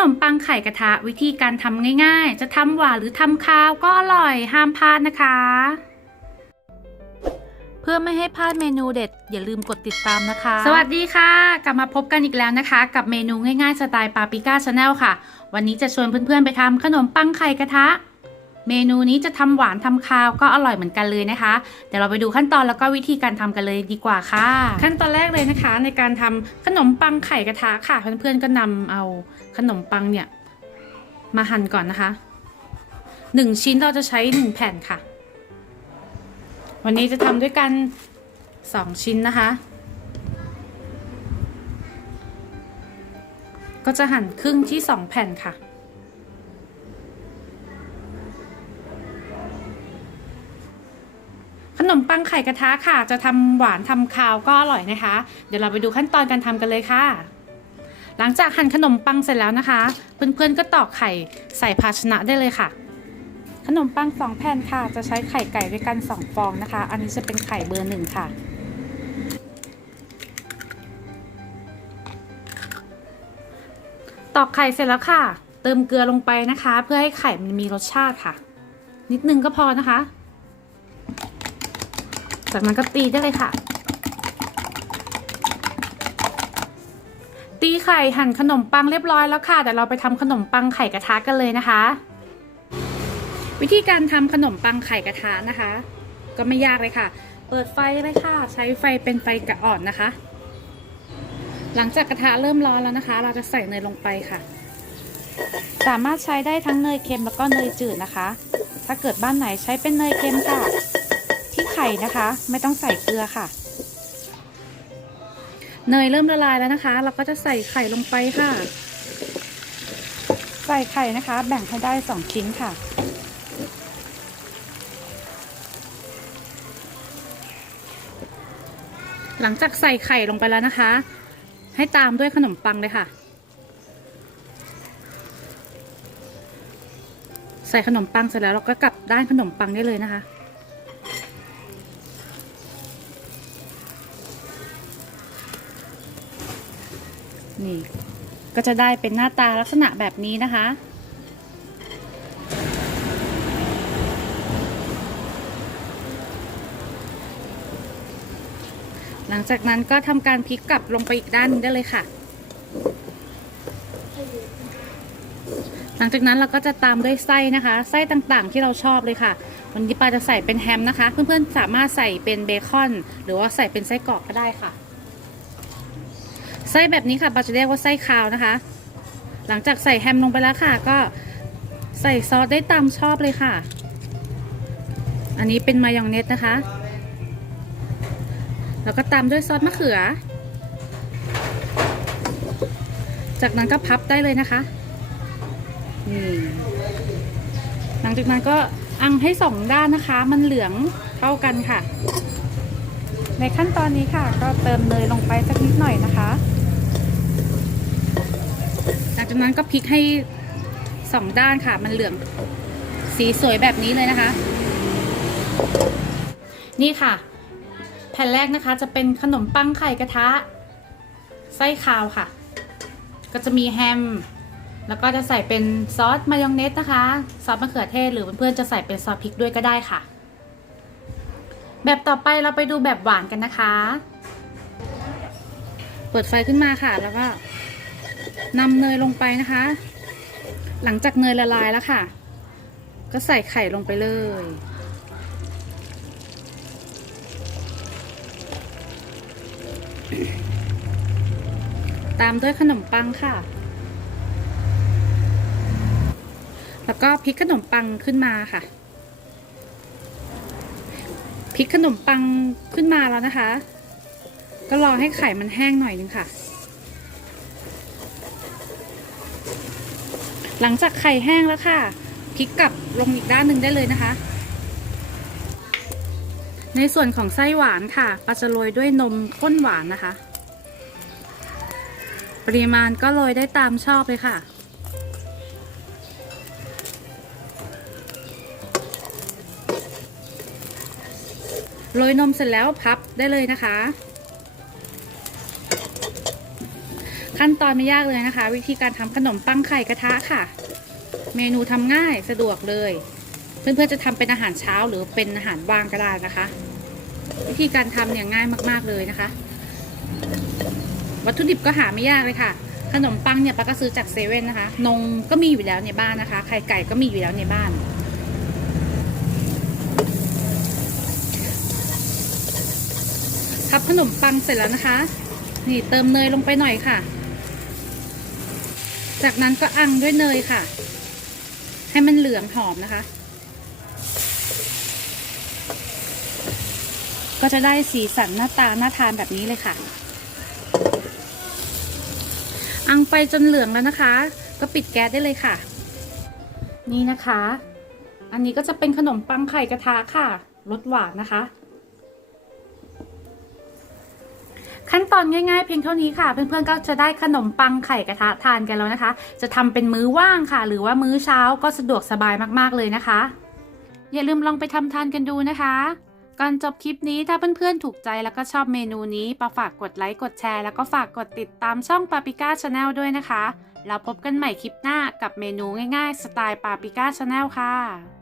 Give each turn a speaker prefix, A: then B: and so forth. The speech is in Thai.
A: นมปังไข่กระทะวิธีการทำง่ายๆ จะทำหวานหรือทำคาวก็อร่อยห้ามพลาดนะคะ เพื่อไม่ให้พลาดเมนูเด็ด อย่าลืมกดติดตามนะคะ สวัสดีค่ะ กลับมาพบกันอีกแล้วนะคะ กับเมนูง่ายๆสไตล์ปาปิก้าชาแนลค่ะ วันนี้จะชวนเพื่อนๆไปทำขนมปังไข่กระทะ เมนูนี้จะทำหวานทำคาวก็อร่อยเหมือนกันเลยนะคะ เดี๋ยวเราไปดูขั้นตอนแล้วก็วิธีการทำกันเลยดีกว่าค่ะ ขั้นตอนแรกเลยนะคะ ในการทำขนมปังไข่กระทะค่ะ เพื่อนๆก็นำเอาขนมปังเนี่ย มาหั่นก่อนนะคะหนึ่งชิ้นเราจะใช้หนึ่งแผ่นค่ะ วันนี้จะทำด้วยกันสองชิ้นนะคะ ก็จะหั่นครึ่งที่สองแผ่นค่ะ นมปังไข่กระทะค่ะ จะทำหวานทำคาวก็อร่อยนะคะ เดี๋ยวเราไปดูขั้นตอนการทำกันเลยค่ะ หลังจากหั่นขนมปังเสร็จแล้วนะคะ เพื่อนๆก็ตอกไข่ใส่ภาชนะได้เลยค่ะ ขนมปังสองแผ่นค่ะ จะใช้ไข่ไก่ด้วยกันสองฟองนะคะ อันนี้จะเป็นไข่เบอร์หนึ่งค่ะตอกไข่เสร็จแล้วค่ะ เติมเกลือลงไปนะคะ เพื่อให้ไข่มันมีรสชาติค่ะ นิดนึงก็พอนะคะ จากนั้นก็ตีได้เลยค่ะ ตีไข่หั่นขนมปังเรียบร้อยแล้วค่ะ แต่เราไปทำขนมปังไข่กระทะกันเลยนะคะ วิธีการทำขนมปังไข่กระทะนะคะ ก็ไม่ยากเลยค่ะ เปิดไฟเลยค่ะ ใช้ไฟเป็นไฟกระอ่อนนะคะ หลังจากกระทะเริ่มร้อนแล้วนะคะ เราจะใส่เนยลงไปค่ะ สามารถใช้ได้ทั้งเนยเค็มแล้วก็เนยจืดนะคะ ถ้าเกิดบ้านไหนใช้เป็นเนยเค็มค่ะ ไข่นะคะ ไม่ต้องใส่เกลือค่ะ เนยเริ่มละลายแล้วนะคะ เราก็จะใส่ไข่ลงไปค่ะ ใส่ไข่นะคะ แบ่งให้ได้สองชิ้นค่ะ หลังจากใส่ไข่ลงไปแล้วนะคะ ให้ตามด้วยขนมปังเลยค่ะใส่ขนมปังเสร็จแล้วเราก็กลับด้านขนมปังได้เลยนะคะ นี่ ก็จะได้เป็นหน้าตาลักษณะแบบนี้นะคะ หลังจากนั้นก็ทำการพลิกกลับลงไปอีกด้านหนึงได้เลยค่ะ หลังจากนั้นเราก็จะตามด้วยไส้นะคะ ไส้ต่างๆที่เราชอบเลยค่ะ วันนี้ปาจะใส่เป็นแฮมนะคะ เพื่อนๆสามารถใส่เป็นเบคอน หรือว่าใส่เป็นไส้กรอกก็ได้ค่ะ ไส้แบบนี้ค่ะปาจะเรียกว่าไส้คาวนะคะ หลังจากใส่แฮมลงไปแล้วค่ะ ก็ใส่ซอสได้ตามชอบเลยค่ะ อันนี้เป็นมายองเนสนะคะ แล้วก็ตามด้วยซอสมะเขือ จากนั้นก็พับได้เลยนะคะนี่หลังจากนั้นก็อังให้สองด้านนะคะ มันเหลืองเท่ากันค่ะ ในขั้นตอนนี้ค่ะ ก็เติมเนยลงไปสักนิดหน่อยนะคะ ลังจากนั้นก็พลิกให้สองด้านค่ะ มันเหลืองสีสวยแบบนี้เลยนะคะ นี่ค่ะ แผ่นแรกนะคะจะเป็นขนมปังไข่กระทะ ไส้คาวค่ะ ก็จะมีแฮม แล้วก็จะใส่เป็นซอสมายองเนสนะคะ ซอสมะเขือเทศหรือเพื่อนๆจะใส่เป็นซอสพริกด้วยก็ได้ค่ะ แบบต่อไปเราไปดูแบบหวานกันนะคะ เปิดไฟขึ้นมาค่ะแล้วก็ นำเนยลงไปนะคะ หลังจากเนยละลายแล้วค่ะ ก็ใส่ไข่ลงไปเลย ตามด้วยขนมปังค่ะ แล้วก็พลิกขนมปังขึ้นมาค่ะพลิกขนมปังขึ้นมาแล้วนะคะ ก็รอให้ไข่มันแห้งหน่อยนึงค่ะ หลังจากไข่แห้งแล้วค่ะพลิกกลับลงอีกด้านหนึ่งได้เลยนะคะ ในส่วนของไส้หวานค่ะปาจะโรยด้วยนมข้นหวานนะคะ ปริมาณก็โรยได้ตามชอบเลยค่ะโรยนมเสร็จแล้วพับได้เลยนะคะ ขั้นตอนไม่ยากเลยนะคะ วิธีการทำขนมปังไข่กระทะค่ะ เมนูทำง่ายสะดวกเลย เพื่อนๆจะทำเป็นอาหารเช้าหรือเป็นอาหารว่างก็ได้นะคะ วิธีการทำเนี่ยง่ายมากๆเลยนะคะ วัตถุดิบก็หาไม่ยากเลยค่ะ ขนมปังเนี่ยป้าก็ซื้อจากเซเว่นนะคะนมก็มีอยู่แล้วในบ้านนะคะ ไข่ไก่ก็มีอยู่แล้วในบ้านทับขนมปังเสร็จแล้วนะคะ นี่เติมเนยลงไปหน่อยค่ะ จากนั้นก็อังด้วยเนยค่ะ ให้มันเหลืองหอมนะคะ ก็จะได้สีสันหน้าตาน่าทานแบบนี้เลยค่ะ อังไปจนเหลืองแล้วนะคะ ก็ปิดแก๊สได้เลยค่ะ นี่นะคะ อันนี้ก็จะเป็นขนมปังไข่กระทะค่ะรสหวานนะคะ ขั้นตอนง่ายๆเพียงเท่านี้ค่ะ เพื่อนๆก็จะได้ขนมปังไข่กระทะทานกันแล้วนะคะ จะทำเป็นมื้อว่างค่ะ หรือว่ามื้อเช้าก็สะดวกสบายมากๆเลยนะคะ อย่าลืมลองไปทำทานกันดูนะคะก่อนจบคลิปนี้ถ้าเพื่อนๆถูกใจแล้วก็ชอบเมนูนี้ปาฝากกดไลค์กดแชร์แล้วก็ฝากกดติดตามช่องปาปิก้าชาแนลด้วยนะคะ แล้วพบกันใหม่คลิปหน้ากับเมนูง่ายๆ สไตล์ปาปิก้าชาแนลค่ะ